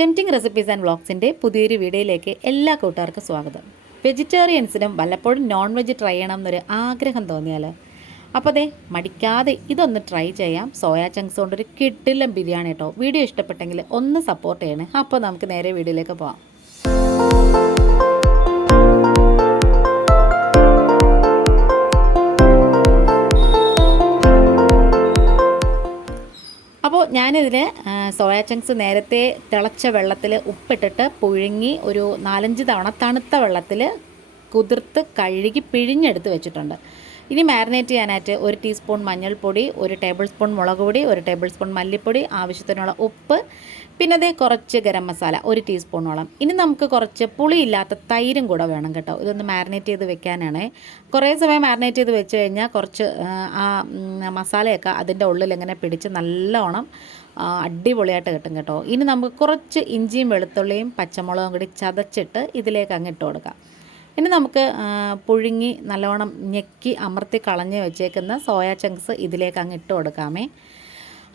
Tempting recipes and വ്ളോഗ്സിൻ്റെ പുതിയൊരു വീഡിയോയിലേക്ക് എല്ലാ കൂട്ടുകാർക്കും സ്വാഗതം. വെജിറ്റേറിയൻസിനും വല്ലപ്പോഴും നോൺ വെജ് ട്രൈ ചെയ്യണം എന്നൊരു ആഗ്രഹം തോന്നിയാൽ അപ്പോൾ അതെ മടിക്കാതെ ഇതൊന്ന് ട്രൈ ചെയ്യാം. സോയാ ചങ്ക്സ് കൊണ്ടൊരു കിടിലൻ ബിരിയാണി കേട്ടോ. വീഡിയോ ഇഷ്ടപ്പെട്ടെങ്കിൽ ഒന്ന് സപ്പോർട്ട് ചെയ്യണേ. അപ്പോൾ നമുക്ക് നേരെ വീഡിയോയിലേക്ക് പോകാം. അപ്പോൾ ഞാനിതിൽ സോയാ ചങ്ക്സ് നേരത്തെ തിളച്ച വെള്ളത്തിൽ ഉപ്പിട്ടിട്ട് പുഴുങ്ങി ഒരു 4-5 തവണ തണുത്ത വെള്ളത്തിൽ കുതിർത്ത് കഴുകി പിഴിഞ്ഞെടുത്ത് വെച്ചിട്ടുണ്ട്. ഇനി മാരിനേറ്റ് ചെയ്യാനായിട്ട് 1 ടീസ്പൂൺ മഞ്ഞൾപ്പൊടി, 1 ടേബിൾ സ്പൂൺ മുളക് പൊടി, 1 ടേബിൾ സ്പൂൺ മല്ലിപ്പൊടി, ആവശ്യത്തിനുള്ള ഉപ്പ്, പിന്നെ അതേ കുറച്ച് ഗരം മസാല 1 ടീസ്പൂണോളം. ഇനി നമുക്ക് കുറച്ച് പുളിയില്ലാത്ത തൈരും കൂടെ വേണം കേട്ടോ. ഇതൊന്ന് മാരിനേറ്റ് ചെയ്ത് വെക്കാനാണ്. കുറേ സമയം മാരിനേറ്റ് ചെയ്ത് വെച്ച് കഴിഞ്ഞാൽ കുറച്ച് ആ മസാലയൊക്കെ അതിൻ്റെ ഉള്ളിൽ ഇങ്ങനെ പിടിച്ച് നല്ലോണം അടിപൊളിയായിട്ട് കിട്ടും കേട്ടോ. ഇനി നമുക്ക് കുറച്ച് ഇഞ്ചിയും വെളുത്തുള്ളിയും പച്ചമുളകും കൂടി ചതച്ചിട്ട് ഇതിലേക്ക് അങ്ങ് ഇട്ട് കൊടുക്കാം. ഇനി നമുക്ക് പുഴുങ്ങി നല്ലോണം ഞെക്കി അമർത്തി കളഞ്ഞ് വെച്ചേക്കുന്ന സോയാ ചങ്ക്സ് ഇതിലേക്ക് അങ്ങ് ഇട്ട് കൊടുക്കാമേ.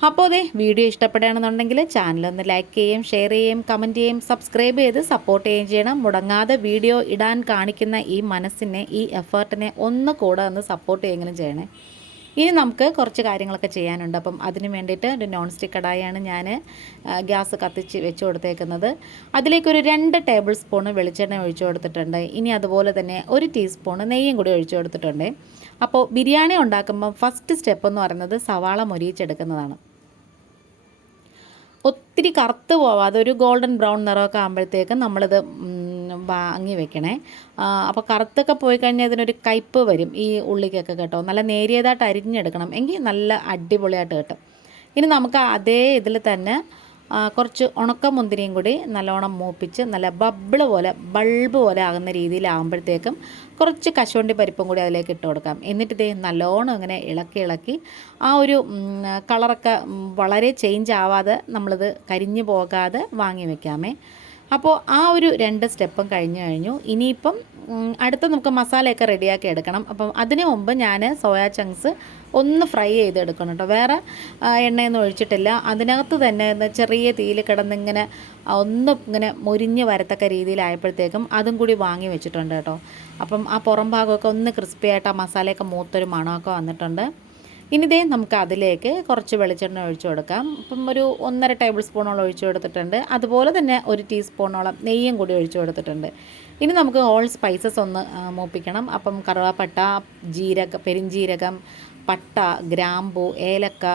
അപ്പോൾ അതെ വീഡിയോ ഇഷ്ടപ്പെടുകയാണെന്നുണ്ടെങ്കിൽ ചാനലൊന്ന് ലൈക്ക് ചെയ്യുകയും ഷെയർ ചെയ്യുകയും കമൻറ്റ് ചെയ്യുകയും സബ്സ്ക്രൈബ് ചെയ്ത് സപ്പോർട്ട് ചെയ്യുകയും ചെയ്യണം. മുടങ്ങാതെ വീഡിയോ ഇടാൻ കാണിക്കുന്ന ഈ മനസ്സിനെ, ഈ എഫേർട്ടിനെ ഒന്ന് കൂടെ ഒന്ന് സപ്പോർട്ട് ചെയ്യുകയും ചെയ്യണേ. ഇനി നമുക്ക് കുറച്ച് കാര്യങ്ങളൊക്കെ ചെയ്യാനുണ്ട്. അപ്പം അതിന് വേണ്ടിയിട്ട് ഒരു നോൺ സ്റ്റിക്ക് കടായാണ് ഞാൻ ഗ്യാസ് കത്തിച്ച് വെച്ച് കൊടുത്തേക്കുന്നത്. അതിലേക്കൊരു 2 ടേബിൾ സ്പൂൺ വെളിച്ചെണ്ണ ഒഴിച്ചു കൊടുത്തിട്ടുണ്ട്. ഇനി അതുപോലെ തന്നെ 1 ടീസ്പൂൺ നെയ്യും കൂടി ഒഴിച്ചു കൊടുത്തിട്ടുണ്ട്. അപ്പോൾ ബിരിയാണി ഉണ്ടാക്കുമ്പോൾ ഫസ്റ്റ് സ്റ്റെപ്പ് എന്ന് പറയുന്നത് സവാള മൊരിയിച്ചെടുക്കുന്നതാണ്. ഒത്തിരി കറുത്ത് പോവാതെ ഒരു ഗോൾഡൻ ബ്രൗൺ നിറമൊക്കെ ആകുമ്പോഴത്തേക്കും നമ്മളിത് വാങ്ങി വെക്കണേ. അപ്പോൾ കറുത്തൊക്കെ പോയി കഴിഞ്ഞാൽ ഇതിനൊരു കയ്പ്പ് വരും ഈ ഉള്ളിക്കൊക്കെ കേട്ടോ. നല്ല നേരിയതായിട്ട് അരിഞ്ഞെടുക്കണം, എങ്കിൽ നല്ല അടിപൊളിയായിട്ട് കിട്ടും. ഇനി നമുക്ക് അതേ ഇതിൽ തന്നെ കുറച്ച് ഉണക്കമുന്തിരിയും കൂടി നല്ലോണം മൂപ്പിച്ച് നല്ല ബൾബ് പോലെ ആകുന്ന രീതിയിലാകുമ്പോഴത്തേക്കും കുറച്ച് കശുവണ്ടി പരിപ്പും കൂടി അതിലേക്ക് ഇട്ട് കൊടുക്കാം. എന്നിട്ട് ഇത് നല്ലോണം ഇങ്ങനെ ഇളക്കി ആ ഒരു കളറൊക്കെ വളരെ ചേഞ്ച് ആവാതെ നമ്മളിത് കരിഞ്ഞു പോകാതെ വാങ്ങി വെക്കാമേ. അപ്പോൾ ആ ഒരു 2 സ്റ്റെപ്പും കഴിഞ്ഞു. ഇനിയിപ്പം അടുത്ത നമുക്ക് മസാലയൊക്കെ റെഡിയാക്കി എടുക്കണം. അപ്പം അതിന് മുമ്പ് ഞാൻ സോയാ ചങ്ക്സ് ഒന്ന് ഫ്രൈ ചെയ്തെടുക്കണം കേട്ടോ. വേറെ എണ്ണയൊന്നും ഒഴിച്ചിട്ടില്ല. അതിനകത്ത് തന്നെ ചെറിയ തീയിൽ കിടന്നിങ്ങനെ ഇങ്ങനെ മുരിഞ്ഞ് വരത്തക്ക രീതിയിലായപ്പോഴത്തേക്കും അതും കൂടി വാങ്ങി വെച്ചിട്ടുണ്ട് കേട്ടോ. അപ്പം ആ പുറം ഭാഗമൊക്കെ ഒന്ന് ക്രിസ്പി ആയിട്ട് ആ മസാലയൊക്കെ മൂത്തൊരു മണമൊക്കെ വന്നിട്ടുണ്ട്. ഇനിതേ നമുക്ക് അതിലേക്ക് കുറച്ച് വെളിച്ചെണ്ണ ഒഴിച്ചു കൊടുക്കാം. അപ്പം ഒരു 1.5 ടേബിൾ സ്പൂണോളം ഒഴിച്ചു കൊടുത്തിട്ടുണ്ട്. അതുപോലെ തന്നെ 1 ടീസ്പൂണോളം നെയ്യും കൂടി ഒഴിച്ചു കൊടുത്തിട്ടുണ്ട്. ഇനി നമുക്ക് ഓൾ സ്പൈസസ് ഒന്ന് മൂപ്പിക്കണം. അപ്പം കറുവാപ്പട്ട, പെരിഞ്ജീരകം, പട്ട, ഗ്രാമ്പൂ, ഏലക്ക,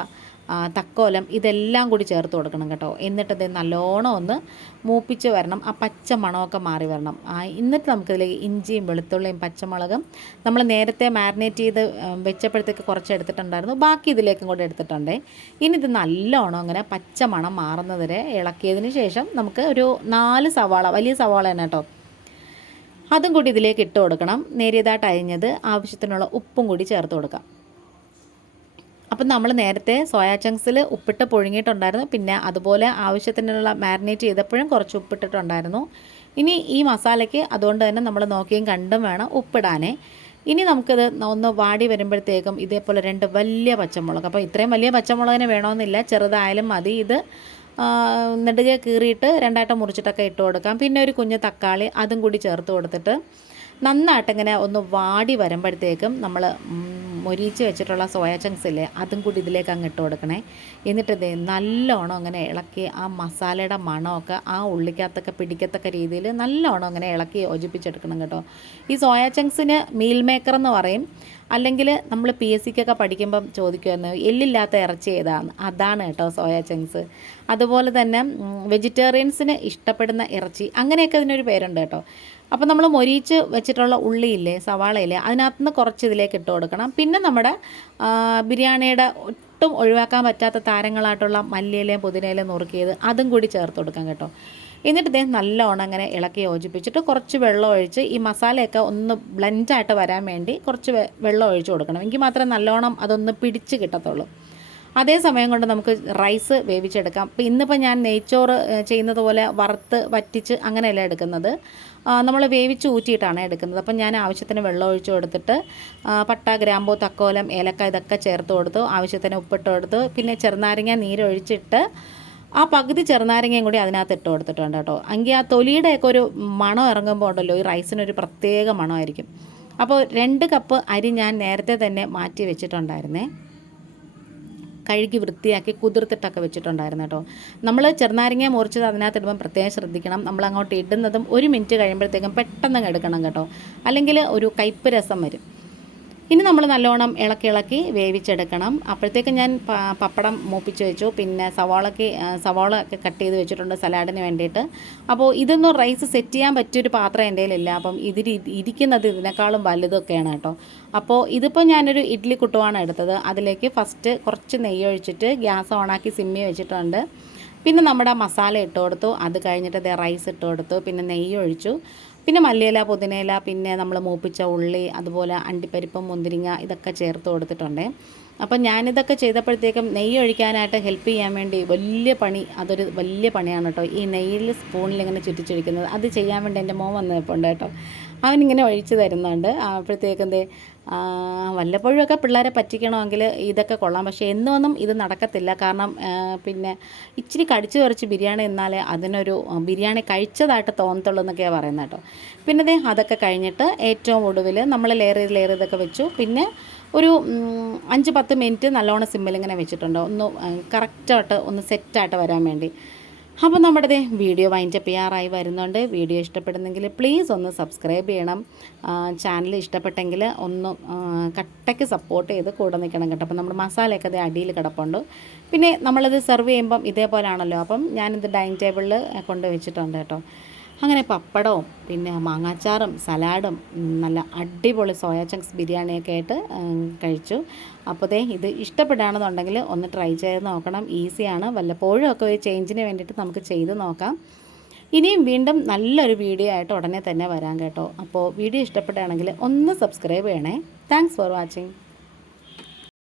തക്കോലം ഇതെല്ലാം കൂടി ചേർത്ത് കൊടുക്കണം കേട്ടോ. എന്നിട്ടത് നല്ലോണം ഒന്ന് മൂപ്പിച്ച് വരണം. ആ പച്ച മണമൊക്കെ മാറി വരണം. എന്നിട്ട് നമുക്കിതിലേക്ക് ഇഞ്ചിയും വെളുത്തുള്ളിയും പച്ചമുളകും നമ്മൾ നേരത്തെ മാരിനേറ്റ് ചെയ്ത് വെച്ചപ്പോഴത്തേക്ക് കുറച്ച് എടുത്തിട്ടുണ്ടായിരുന്നു, ബാക്കി ഇതിലേക്കും കൂടെ എടുത്തിട്ടുണ്ട്. ഇനി ഇത് നല്ലോണം അങ്ങനെ പച്ച മണം മാറുന്നത് വരെ ഇളക്കിയതിന് ശേഷം നമുക്ക് ഒരു 4 സവാള, വലിയ സവാള തന്നെ കേട്ടോ, അതും കൂടി ഇതിലേക്ക് ഇട്ട് കൊടുക്കണം. നേരിയതായിട്ട് അരിഞ്ഞത്, ആവശ്യത്തിനുള്ള ഉപ്പും കൂടി ചേർത്ത് കൊടുക്കാം. അപ്പം നമ്മൾ നേരത്തെ സോയാ ചങ്ക്സിൽ ഉപ്പിട്ട് പുഴുങ്ങിയിട്ടുണ്ടായിരുന്നു. പിന്നെ അതുപോലെ ആവശ്യത്തിനുള്ള മാരിനേറ്റ് ചെയ്തപ്പോഴും കുറച്ച് ഉപ്പിട്ടിട്ടുണ്ടായിരുന്നു. ഇനി ഈ മസാലയ്ക്ക് അതുകൊണ്ട് തന്നെ നമ്മൾ നോക്കിയും കണ്ടും വേണം ഉപ്പിടാനേ. ഇനി നമുക്കിത് ഒന്ന് വാടി വരുമ്പോഴത്തേക്കും ഇതേപോലെ 2 വലിയ പച്ചമുളക്, അപ്പോൾ ഇത്രയും വലിയ പച്ചമുളകിന് വേണമെന്നില്ല, ചെറുതായാലും മതി. ഇത് നെടുകെ കീറിയിട്ട് 2ആയിട്ട് മുറിച്ചിട്ടൊക്കെ ഇട്ട് കൊടുക്കാം. പിന്നെ ഒരു കുഞ്ഞ് തക്കാളി അതും കൂടി ചേർത്ത് കൊടുത്തിട്ട് നന്നായിട്ടിങ്ങനെ ഒന്ന് വാടി വരുമ്പോഴത്തേക്കും നമ്മൾ മൊരിച്ച് വെച്ചിട്ടുള്ള സോയാ ചങ്ക്സ് ഇല്ലേ, അതും കൂടി ഇതിലേക്ക് അങ്ങ് ഇട്ട് കൊടുക്കണേ. എന്നിട്ട് ഇത് നല്ലോണം അങ്ങനെ ഇളക്കി ആ മസാലയുടെ മണമൊക്കെ ആ ഉള്ളിക്കകത്തൊക്കെ പിടിക്കത്തക്ക രീതിയിൽ നല്ലോണം അങ്ങനെ ഇളക്കി യോജിപ്പിച്ചെടുക്കണം കേട്ടോ. ഈ സോയാ ചങ്ക്സിന് മീൽ മേക്കർ എന്ന് പറയും. അല്ലെങ്കിൽ നമ്മൾ PSCക്കൊക്കെ പഠിക്കുമ്പം ചോദിക്കുമായിരുന്നു എല്ലില്ലാത്ത ഇറച്ചി ഏതാന്ന്, അതാണ് കേട്ടോ സോയാ ചങ്ക്സ്. അതുപോലെ തന്നെ വെജിറ്റേറിയൻസിന് ഇഷ്ടപ്പെടുന്ന ഇറച്ചി, അങ്ങനെയൊക്കെ അതിനൊരു പേരുണ്ട് കേട്ടോ. അപ്പോൾ നമ്മൾ മൊരിച്ച് വെച്ചിട്ടുള്ള ഉള്ളിയില്ലേ, സവാളയില്ലേ, അതിനകത്തുനിന്ന് കുറച്ച് ഇതിലേക്ക് ഇട്ട് കൊടുക്കണം. പിന്നെ നമ്മുടെ ബിരിയാണിയുടെ ഒട്ടും ഒഴിവാക്കാൻ പറ്റാത്ത താരങ്ങളായിട്ടുള്ള മല്ലിയിലയും പുതിനയിലയും നുറുക്കിയത് അതും കൂടി ചേർത്ത് കൊടുക്കാം കേട്ടോ. എന്നിട്ട് ഇതേ നല്ലോണം അങ്ങനെ ഇളക്കി യോജിപ്പിച്ചിട്ട് കുറച്ച് വെള്ളം ഒഴിച്ച് ഈ മസാലയൊക്കെ ഒന്ന് ബ്ലെൻഡായിട്ട് വരാൻ വേണ്ടി കുറച്ച് വെള്ളം ഒഴിച്ച് കൊടുക്കണം. എങ്കിൽ മാത്രമേ നല്ലോണം അതൊന്ന് പിടിച്ച് കിട്ടത്തുള്ളൂ. അതേ സമയം കൊണ്ട് നമുക്ക് റൈസ് വേവിച്ചെടുക്കാം. അപ്പോൾ ഇന്നിപ്പോൾ ഞാൻ നെയ്ച്ചോറ് ചെയ്യുന്നത് പോലെ വറുത്ത് വറ്റിച്ച് അങ്ങനെയല്ല എടുക്കുന്നത്, നമ്മൾ വേവിച്ച് ഊറ്റിയിട്ടാണ് എടുക്കുന്നത്. അപ്പം ഞാൻ ആവശ്യത്തിന് വെള്ളം ഒഴിച്ച് കൊടുത്തിട്ട് പട്ട, ഗ്രാമ്പൂ, തക്കോലം, ഏലക്ക ഇതൊക്കെ ചേർത്ത് കൊടുത്തു. ആവശ്യത്തിന് ഉപ്പിട്ട് കൊടുത്തു. പിന്നെ ചെറുനാരങ്ങ നീരൊഴിച്ചിട്ട് ആ പകുതി ചെറുനാരങ്ങയും കൂടി അതിനകത്ത് ഇട്ട് കൊടുത്തിട്ടുണ്ട് കേട്ടോ. എങ്കിൽ ആ തൊലിയുടെയൊക്കെ ഒരു മണം ഇറങ്ങുമ്പോൾ ഉണ്ടല്ലോ ഈ റൈസിനൊരു പ്രത്യേക മണമായിരിക്കും. അപ്പോൾ 2 കപ്പ് അരി ഞാൻ നേരത്തെ തന്നെ മാറ്റി വെച്ചിട്ടുണ്ടായിരുന്നേ. കഴുകി വൃത്തിയാക്കി കുതിർത്തിട്ടൊക്കെ വെച്ചിട്ടുണ്ടായിരുന്നു കേട്ടോ. നമ്മൾ ചെറുനാരങ്ങ മുറിച്ചത് അതിനകത്ത് ഇടുമ്പോൾ പ്രത്യേകം ശ്രദ്ധിക്കണം. നമ്മൾ അങ്ങോട്ട് ഇടുന്നതും 1 മിനിറ്റ് കഴിയുമ്പോഴത്തേക്കും പെട്ടെന്ന് എടുക്കണം കേട്ടോ, അല്ലെങ്കിൽ ഒരു കയ്പ്പ് രസം വരും. ഇനി നമ്മൾ നല്ലോണം ഇളക്കി വേവിച്ചെടുക്കണം. അപ്പോഴത്തേക്ക് ഞാൻ പപ്പടം മൂപ്പിച്ച് വെച്ചു. പിന്നെ സവാള ഒക്കെ കട്ട് ചെയ്ത് വെച്ചിട്ടുണ്ട് സലാഡിന് വേണ്ടിയിട്ട്. അപ്പോൾ ഇതൊന്നും റൈസ് സെറ്റ് ചെയ്യാൻ പറ്റിയൊരു പാത്രം എൻ്റെ കയ്യിലില്ല. അപ്പം ഇരിക്കുന്നത് ഇതിനേക്കാളും വലുതൊക്കെയാണ് കേട്ടോ. അപ്പോൾ ഇതിപ്പോൾ ഞാനൊരു ഇഡ്ഡലി കുട്ടുവാണ് എടുത്തത്. അതിലേക്ക് ഫസ്റ്റ് കുറച്ച് നെയ്യ് ഒഴിച്ചിട്ട് ഗ്യാസ് ഓണാക്കി സിമ്മി വെച്ചിട്ടുണ്ട്. പിന്നെ നമ്മുടെ മസാല ഇട്ട് കൊടുത്തു. അത് കഴിഞ്ഞിട്ട് റൈസ് ഇട്ട് കൊടുത്തു. പിന്നെ നെയ്യ് ഒഴിച്ചു. പിന്നെ മല്ലിയില, പുതിനയില, പിന്നെ നമ്മൾ മൂപ്പിച്ച ഉള്ളി, അതുപോലെ അണ്ടിപ്പരിപ്പ്, മുന്തിരിങ്ങ ഇതൊക്കെ ചേർത്ത് കൊടുത്തിട്ടുണ്ട്. അപ്പം ഞാനിതൊക്കെ ചെയ്തപ്പോഴത്തേക്കും നെയ്യ് ഒഴിക്കാനായിട്ട് ഹെൽപ്പ് ചെയ്യാൻ വേണ്ടി അതൊരു വലിയ പണിയാണ് കേട്ടോ. ഈ നെയ്യിൽ സ്പൂണിൽ ഇങ്ങനെ ചുറ്റിച്ചൊഴിക്കുന്നത് അത് ചെയ്യാൻ വേണ്ടി എൻ്റെ മോൻ വന്നപ്പോണ്ട് കേട്ടോ. അവനിങ്ങനെ ഒഴിച്ച് തരുന്നുണ്ട്. അപ്പോഴത്തേക്കും വല്ലപ്പോഴുമൊക്കെ പിള്ളേരെ പറ്റിക്കണമെങ്കിൽ ഇതൊക്കെ കൊള്ളാം. പക്ഷേ എന്നും ഇത് നടക്കത്തില്ല. കാരണം പിന്നെ ഇച്ചിരി കടിച്ചു കുറച്ച് ബിരിയാണി എന്നാലേ അതിനൊരു ബിരിയാണി കഴിച്ചതായിട്ട് തോന്നത്തുള്ളൂ എന്നൊക്കെയാണ് പറയുന്നത് കേട്ടോ. പിന്നെ അതൊക്കെ കഴിഞ്ഞിട്ട് ഏറ്റവും ഒടുവിൽ നമ്മൾ ലെയർ ചെയ്തൊക്കെ വെച്ചു. പിന്നെ ഒരു 5-10 മിനിറ്റ് നല്ലോണം സിമ്മിലിങ്ങനെ വെച്ചിട്ടുണ്ട്, ഒന്ന് കറക്റ്റായിട്ട് ഒന്ന് സെറ്റായിട്ട് വരാൻ വേണ്ടി. അപ്പോൾ നമ്മുടെ വീഡിയോ വൈൻഡപ്പ് ചെയ്യാറായി വരുന്നുണ്ട്. വീഡിയോ ഇഷ്ടപ്പെടുന്നെങ്കിൽ പ്ലീസ് ഒന്ന് സബ്സ്ക്രൈബ് ചെയ്യണം. ചാനൽ ഇഷ്ടപ്പെട്ടെങ്കിൽ ഒന്ന് കട്ടയ്ക്ക് സപ്പോർട്ട് ചെയ്ത് കൂടെ നിൽക്കണം കേട്ടോ. അപ്പോൾ നമ്മുടെ മസാലയൊക്കെ അടിയിൽ കിടപ്പുണ്ട്. പിന്നെ നമ്മളിത് സെർവ് ചെയ്യുമ്പം ഇതേപോലെയാണല്ലോ. അപ്പം ഞാനിത് ഡൈനിങ് ടേബിളിൽ കൊണ്ട് വെച്ചിട്ടുണ്ട് കേട്ടോ. അങ്ങനെ പപ്പടവും പിന്നെ മാങ്ങാച്ചാറും സലാഡും നല്ല അടിപൊളി സോയാ ചങ്ക്സ് ബിരിയാണിയൊക്കെ ആയിട്ട് കഴിച്ചു. അപ്പോൾ ഇത് ഇഷ്ടപ്പെടുകയാണെന്നുണ്ടെങ്കിൽ ഒന്ന് ട്രൈ ചെയ്ത് നോക്കണം. ഈസിയാണ്. വല്ലപ്പോഴും ഒക്കെ ഒരു ചേഞ്ചിന് വേണ്ടിയിട്ട് നമുക്ക് ചെയ്ത് നോക്കാം. ഇനിയും വീണ്ടും നല്ലൊരു വീഡിയോ ആയിട്ട് ഉടനെ തന്നെ വരാം കേട്ടോ. അപ്പോൾ വീഡിയോ ഇഷ്ടപ്പെടുകയാണെങ്കിൽ ഒന്ന് സബ്സ്ക്രൈബ് ചെയ്യണേ. Thanks for watching.